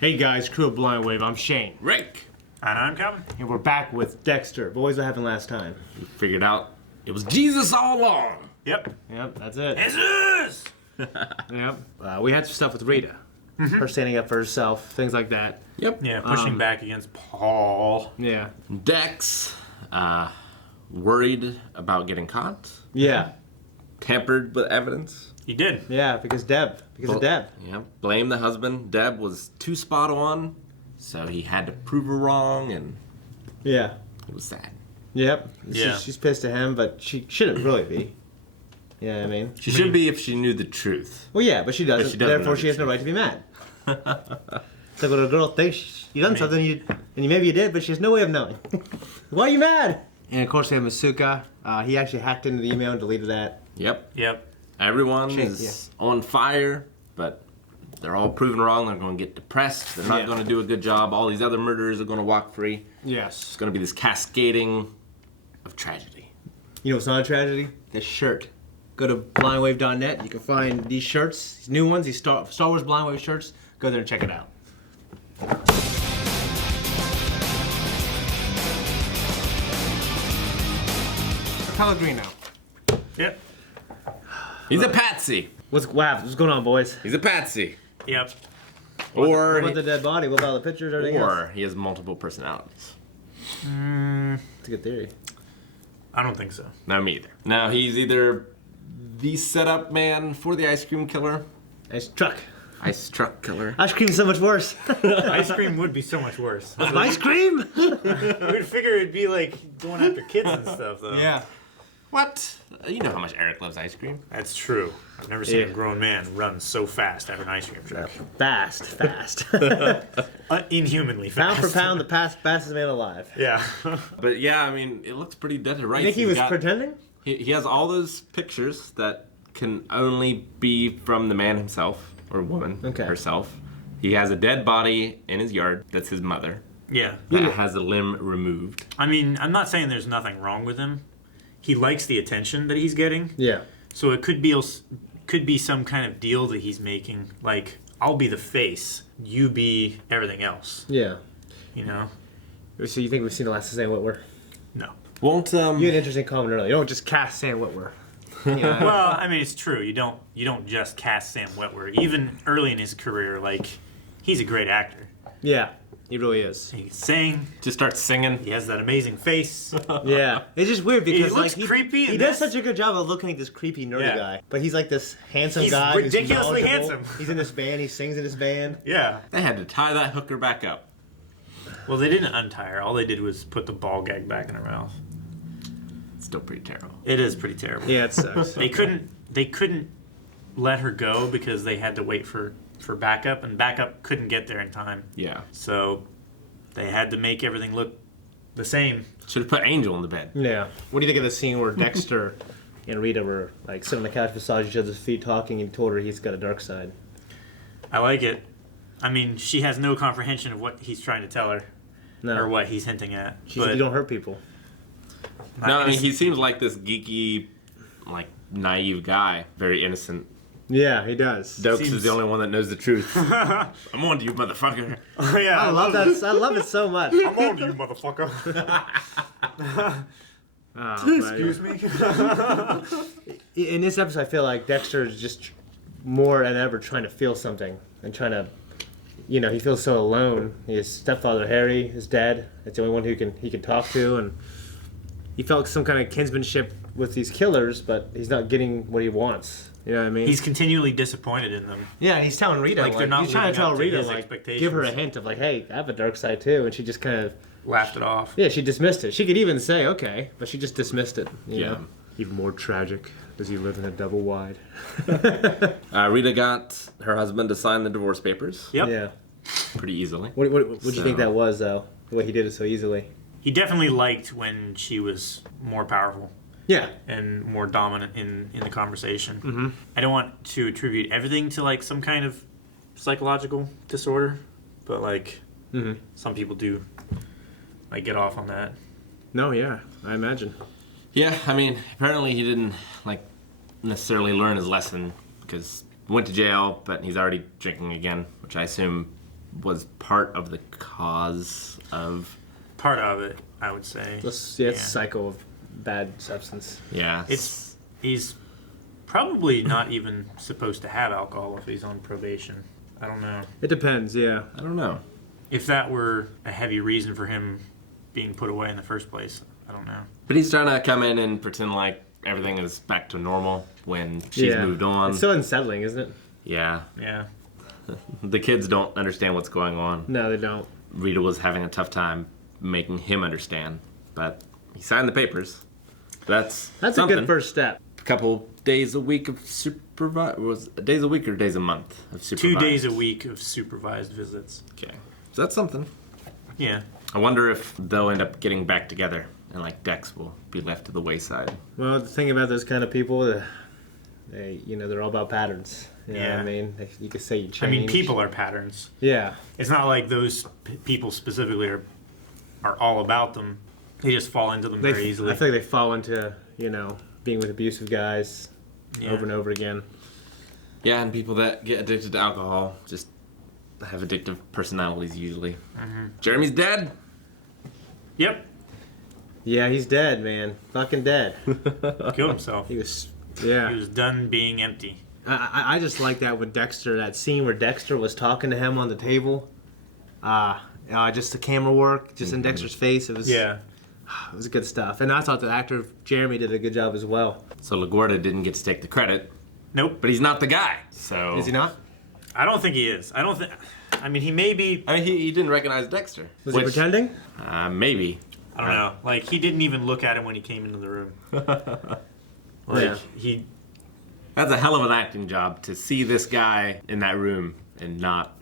Hey guys, crew of Blind Wave, I'm Shane. Rick. And I'm Kevin. And we're back with Dexter. Boys, what happened last time? We figured out it was Jesus all along. Yep. Yep, that's it. Jesus! Yep. We had some stuff with Rita. Her standing up for herself, things like that. Yep. Yeah, pushing back against Paul. Yeah. Dex, worried about getting caught. Yeah. Tampered with evidence. You did. Yeah, because of Deb. Yeah. Blame the husband. Deb was too spot on, so he had to prove her wrong, and Yeah. it was sad. Yep. Yeah. She's pissed at him, but she shouldn't really be. You know what I mean? She should be if she knew the truth. Well, yeah, but she doesn't. she doesn't know Therefore, the she has no truth. right to be mad. It's like when a girl thinks you done something, maybe you did, but she has no way of knowing. Why are you mad? And of course, we have Masuka. He actually hacked into the email and deleted that. Yep. Yep. Everyone is on fire, but they're all proven wrong. They're going to get depressed. They're not going to do a good job. All these other murderers are going to walk free. Yes. It's going to be this cascading of tragedy. You know what's not a tragedy? This shirt. Go to blindwave.net. You can find these shirts, these new ones, these Star Wars Blind Wave shirts. Go there and check it out. Pellegrino. Yep. He's a patsy. What happened? What's going on, boys? He's a patsy. Yep. Or What about the dead body? What about the pictures? Everything else? he has multiple personalities. It's a good theory. I don't think so. No, me either. No, he's either the setup man for the ice cream killer. Nice truck. Ice truck killer. Ice cream's so much worse. Ice cream would be so much worse. Ice cream? We'd figure it'd be like going after kids and stuff, though. Yeah. What? You know how much Eric loves ice cream. That's true. I've never seen Yeah. a grown man run so fast after an ice cream truck. Fast. Inhumanly Pound fast. for pound, the fastest man alive. Yeah. But yeah, I mean, it looks pretty dead to rights. You think he was pretending? He has all those pictures that can only be from the man himself or woman herself. He has a dead body in his yard. That's his mother. Yeah. That has a limb removed. I mean, I'm not saying there's nothing wrong with him. He likes the attention that he's getting. Yeah. So it could be some kind of deal that he's making. Like, I'll be the face, you be everything else. Yeah. You know? So you think we've seen the last of Sam Witwer? No. Won't You had an interesting comment earlier. You don't just cast Sam Witwer. Yeah. Well, I mean, it's true. You don't just cast Sam Witwer. Even early in his career, like, he's a great actor. Yeah, he really is. He can sing. just start singing? He has that amazing face. Yeah, it's just weird because looks like creepy He in does this. such a good job of looking like this creepy nerdy Yeah. guy, but he's like this handsome He's guy. who's ridiculously knowledgeable. handsome. He's in this band. He sings in this band. Yeah. They had to tie that hooker back up. Well, they didn't untie her. All they did was put the ball gag back in her mouth. It's still pretty terrible. It is pretty terrible. Yeah, it sucks. They couldn't let her go because they had to wait for backup, and backup couldn't get there in time. Yeah. So they had to make everything look the same. Should have put Angel in the bed. Yeah. What do you think of the scene where Dexter and Rita were like sitting on the couch, massaging each other's feet, talking, and told her he's got a dark side? I like it. I mean, she has no comprehension of what he's trying to tell her No. or what he's hinting at. She said you don't hurt people. No, I mean, he seems like this geeky, like, naive guy. Very innocent. Yeah, he does. Dokes Seems- is the only one that knows the truth. I'm on to you, motherfucker. Oh, yeah, I love that. I love it so much. I'm on to you, motherfucker. Excuse me. In this episode, I feel like Dexter is just more than ever trying to feel something and trying to, you know, he feels so alone. His stepfather Harry is dead. It's the only one he can talk to, and he felt some kind of kinsmanship with these killers, but he's not getting what he wants. You know what I mean? He's continually disappointed in them. Yeah, and he's telling Rita, Like, they're not he's trying to living tell up to Rita, his like, expectations. give her a hint of like, hey, I have a dark side too, and she just kind of, Laughed it off. yeah, she dismissed it. She could even say, okay, but she just dismissed it. You Yeah. know? Even more tragic. Does he live in a double wide? Rita got her husband to sign the divorce papers Yep. Yeah. pretty easily. What do you So- think that was, though? The way he did it so easily. He definitely liked when she was more powerful Yeah. and more dominant in the conversation. Mm-hmm. I don't want to attribute everything to like some kind of psychological disorder, but like some people do like get off on that. No, yeah, I imagine. Yeah, I mean, apparently he didn't, like, necessarily learn his lesson because he went to jail, but he's already drinking again, which I assume was part of the cause of... Part of it, I would say. It's a cycle of bad substance. Yeah. He's probably not even supposed to have alcohol if he's on probation. I don't know. It depends, yeah. I don't know. If that were a heavy reason for him being put away in the first place, I don't know. But he's trying to come in and pretend like everything is back to normal when she's moved on. It's so unsettling, isn't it? Yeah. Yeah. The kids don't understand what's going on. No, they don't. Rita was having a tough time making him understand, but he signed the papers. That's a good first step. A couple days a week of days a week or days a month of supervised? 2 days a week of supervised visits. Okay. So that's something. Yeah. I wonder if they'll end up getting back together and like Dex will be left to the wayside. Well, the thing about those kind of people, they're all about patterns. You know what I mean? You could say you change. I mean, people are patterns. Yeah. It's not like those people specifically are all about them. They just fall into them very easily. I feel like they fall into, being with abusive guys over and over again. Yeah, and people that get addicted to alcohol just have addictive personalities usually. Mm-hmm. Jeremy's dead. Yep. Yeah, he's dead, man. Fucking dead. Killed himself. He was, yeah. He was done being empty. I just like that with Dexter, that scene where Dexter was talking to him on the table. Just the camera work, just in Dexter's face. It was good stuff. And I thought the actor Jeremy did a good job as well. So LaGuardia didn't get to take the credit. Nope. But he's not the guy. So is he not? I don't think he is. I mean, he may be. I mean, he didn't recognize Dexter. Was he pretending? Maybe. I don't know. Like, he didn't even look at him when he came into the room. He. That's a hell of an acting job to see this guy in that room and not.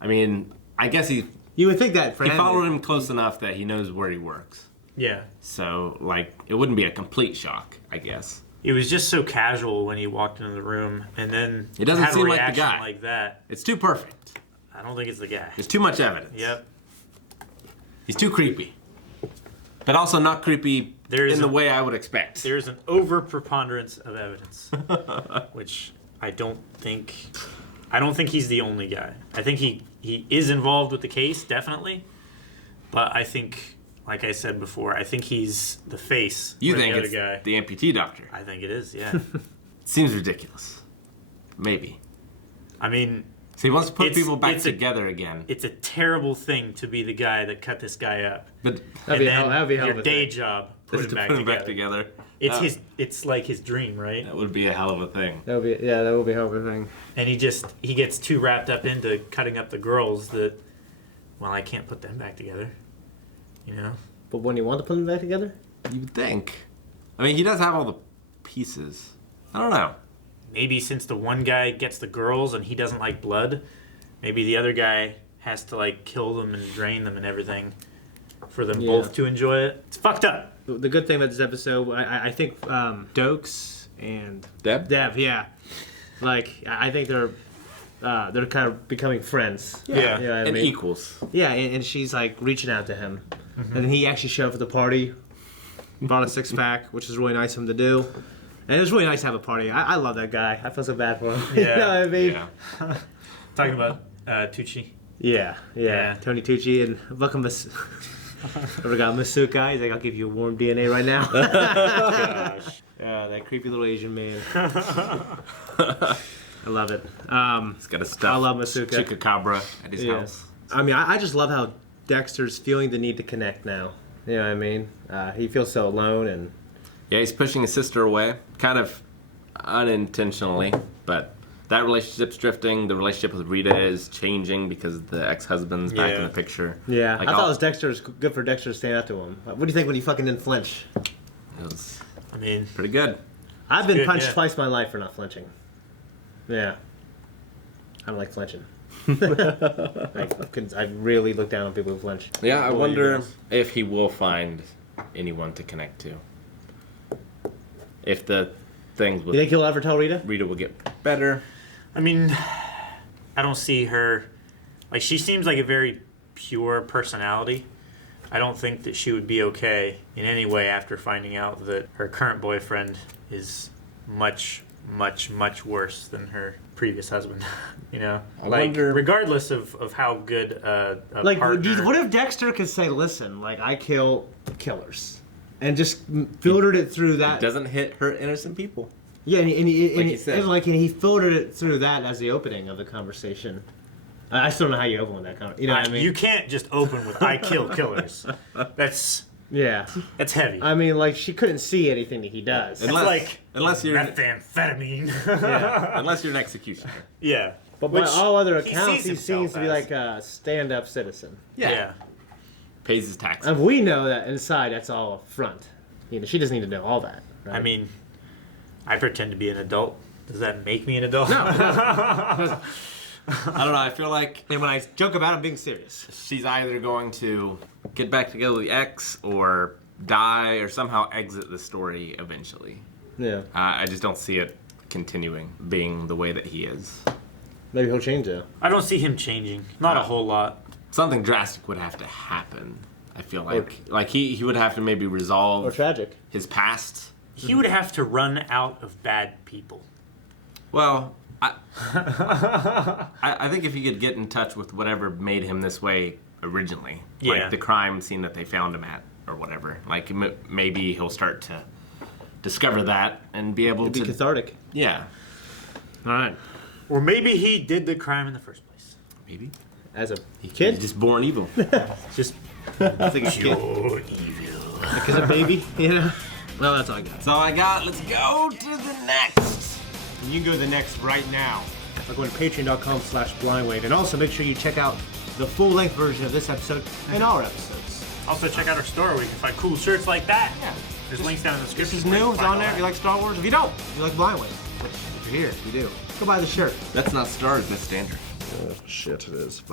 I mean, I guess you would think that he followed him close enough that he knows where he works. Yeah. So, it wouldn't be a complete shock, I guess. It was just so casual when he walked into the room, and then it doesn't had seem a like the reaction guy. like that. It's too perfect. I don't think it's the guy. There's too much evidence. Yep. He's too creepy. But also not creepy in the way I would expect. There's an over-preponderance of evidence, which I don't think he's the only guy. I think he is involved with the case, definitely. But I think, like I said before, I think he's the face. You think the other it's guy. the amputee doctor? I think it is, yeah. Seems ridiculous. Maybe. I mean... So he wants to put people back together again. It's a terrible thing to be the guy that cut this guy up. But that'd be your day job put him back together. It's like his dream, right? That would be a hell of a thing. That would be a hell of a thing. And he gets too wrapped up into cutting up the girls that, well, I can't put them back together. You know? But when you want to put them back together? You'd think. I mean, he does have all the pieces. I don't know. Maybe since the one guy gets the girls and he doesn't like blood, maybe the other guy has to like kill them and drain them and everything for them both to enjoy it. It's fucked up. The good thing about this episode, I think Dokes and Deb, yeah, like I think they're kind of becoming friends. Yeah, you know what I and mean? equals. Yeah, and she's like reaching out to him, and then he actually showed up at the party, brought a 6-pack, which is really nice of him to do. And it was really nice to have a party. I love that guy. I feel so bad for him. Yeah. You know what I mean? Yeah. Talking about Tucci. Yeah. Tony Tucci and welcome ever got Masuka. He's like, I'll give you a warm DNA right now. Gosh. Yeah, that creepy little Asian man. I love it. He's got a stuffed I love Masuka. chupacabra at his house. I mean, I just love how Dexter's feeling the need to connect now. You know what I mean? He feels so alone and... Yeah, he's pushing his sister away, kind of unintentionally, but that relationship's drifting. The relationship with Rita is changing because the ex-husband's back in the picture. Yeah, I thought it was good for Dexter to stand up to him. What do you think when he fucking didn't flinch? It was pretty good. I've been punched twice in my life for not flinching. Yeah. I don't like flinching. I really look down on people who flinch. Yeah, I wonder if he will find anyone to connect to. If the things with You think he'll ever tell Rita? Rita will get better. I mean, I don't see her... Like, she seems like a very pure personality. I don't think that she would be okay in any way after finding out that her current boyfriend is much much, much worse than her previous husband. You know, I like wonder- regardless of how good a Like, partner. what if Dexter could say, "Listen, like I kill killers," and just filtered it through that? It doesn't hurt innocent people. Yeah, and Like you said. he filtered it through that as the opening of the conversation. I still don't know how you open with that conversation. You know what I mean? You can't just open with "I kill killers." That's Yeah. heavy. I mean, like she couldn't see anything that he does. It's like unless you're methamphetamine. unless you're an executioner. Yeah. But by all other accounts, sees he seems to be himself like a stand-up citizen. Yeah. Pays his taxes. And we know that inside, that's all a front. You know, she doesn't need to know all that. Right? I mean, I pretend to be an adult. Does that make me an adult? No. I don't know. I feel like And when I joke about it, I'm being serious. she's either going to get back together with the ex or die or somehow exit the story eventually. Yeah. I just don't see it continuing being the way that he is. Maybe he'll change it. I don't see him changing. Not a whole lot. Something drastic would have to happen. I feel like he would have to maybe resolve Or tragic. his past. He would have to run out of bad people. Well, I think if he could get in touch with whatever made him this way originally, Yeah. like the crime scene that they found him at or whatever, like maybe he'll start to discover that and be able It'd be to. cathartic. Yeah, All right. Or maybe he did the crime in the first place. maybe. As a He's kid? just born evil. Just I think a kid. pure evil. Like as a baby, you know? Well, that's all I got. That's all I got. Let's go to the next. And you can go to the next right now by going to patreon.com/blindwave. And also make sure you check out the full-length version of this episode and our episodes. Also, check out our store where you can find cool shirts like that. Yeah. There's links down in the This description. is where you new. can It's find on all there. that. If you like Star Wars. If you don't, you like Blindwave. Which, if you're here, you do. Go buy the shirt. That's not Star, that's Standard. Oh, shit, it is.